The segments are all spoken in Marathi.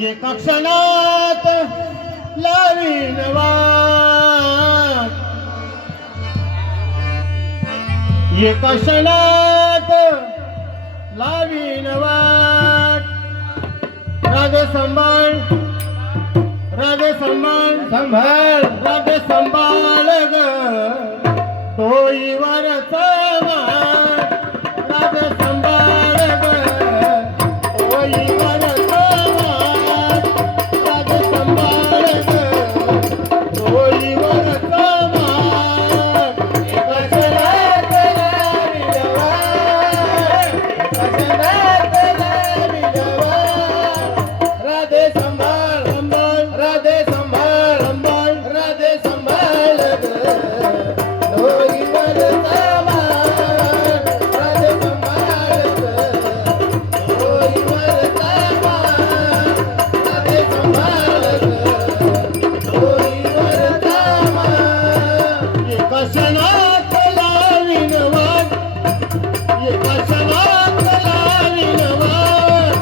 एका क्षणात लावीन वाट, एका क्षणात लावीन वाट. राधे संभाळ, राधे संभाळ, संभाळ, राधे संभाळ ग तोईवरचा माठ. राधे संभाळ ग तोईवरचा माठ. राधे संभाळ ग तोईवरचा माठ. एका क्षणात लावीन वाट, एका क्षणात लावीन वाट. राधे संभाळ, संभाळ, राधे संभाळ, संभाळ, राधे संभाळ ग तोईवरचा माठ. राधे संभाळ ग तोईवरचा माठ. राधे संभाळ ग तोईवरचा माठ. एका क्षणात लावीन वाट, एका क्षणात लावीन वाट.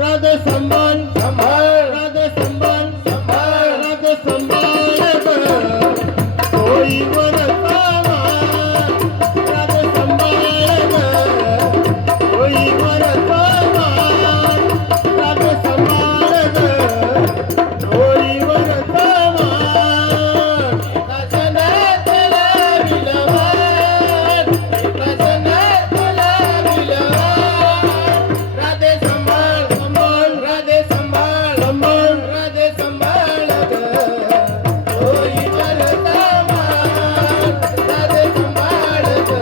राधे संभाळ, संभाळ, राधे संभाळ, संभाळ, राधे संभाळ ग तोईवरचा माठ. राधे संभाळ ग तोईवरचा माठ. राधे संभाळ ग तोईवरचा माठ. एका क्षणात लावीन वाट, एका क्षणात लावीन वाट. राधे संभाळ, संभाळ, राधे संभाळ, संभाळ, राधे संभाळ ग तोईवरचा माठ. राधे संभाळ ग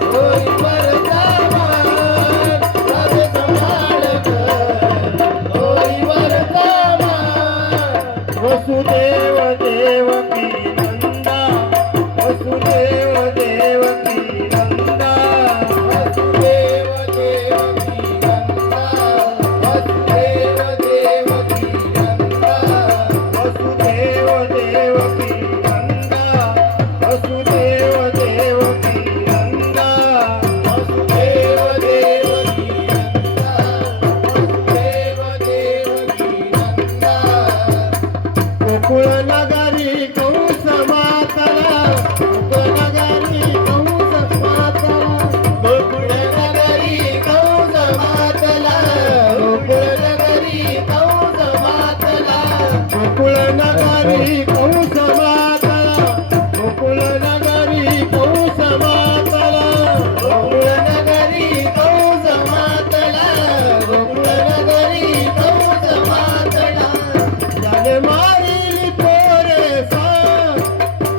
तोईवरचा माठ. राधे संभाळ ग तोईवरचा माठ. वसुदेव देवकी नंदा, वसुदेव देवकी नंदा, वसुदेव देवकी नंदा, वसुदेव देवकी नंदा, वसुदेव देवकी नंदा, वसुदेव देवकी नंदा, वसुदेव देवकी नंदा, वसुदेव देवकी नंदा. गोकुळ नगरी कंस मातला, गोकुळ नगरी कंस मातला, गोकुळ नगरी कंस मातला, गोकुळ नगरी कंस मातला, गोकुळ नगरी कंस मातला, गोकुळ नगरी कंस मातला, गोकुळ नगरी कंस मातला, गोकुळ नगरी कंस मातला. जाने मारिली पोरे साप,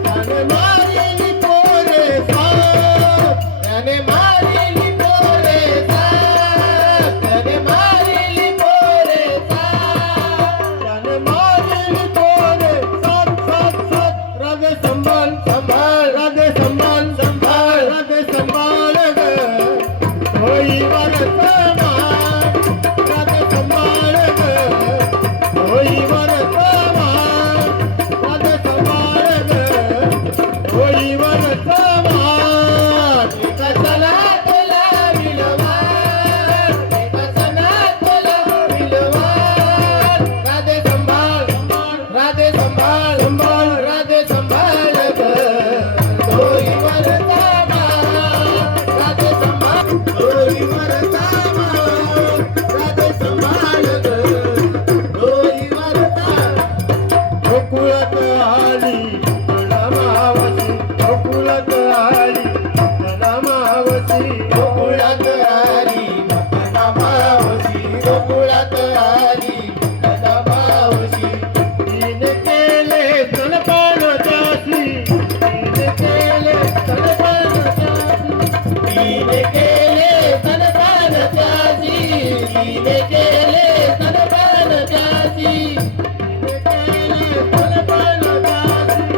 जाने मारिली पोरे साप, जाने मारिली पोरे साप, जाने मारिली पोरे साप, जाने मारिली पोरे साप, साप, साप. राधे संभाळ, संभाळ, राधे संभाळ, संभाळ, राधे संभाळ ग तोईवरचा माठ. राधे संभाळ ग तोईवरचा माठ. राधे संभाळ ग तोईवरचा माठ. एका क्षणात लावीन वाट, एका क्षणात लावीन वाट. राधे संभाळ, राधे संभाळ, संभाळ, राधे संभाळ ग तोईवरचा माठ. राधे संभाळ, तोईवरचा माठ. राधे संभाळ ग तोईवरचा. गोकुळात आली मावशी, गोकुळात आली मावशी, गोकुळात आली मावशी, गोकुळात आली मावशी. तिने केले स्तनपान त्यासी, तिने केले स्तनपान त्यासी, तिने केले स्तनपान त्यासी, तिने केले स्तनपान त्यासी, तिने केले स्तनपान त्यासी.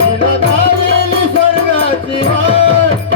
तिला धावली स्वर्गाची वाट,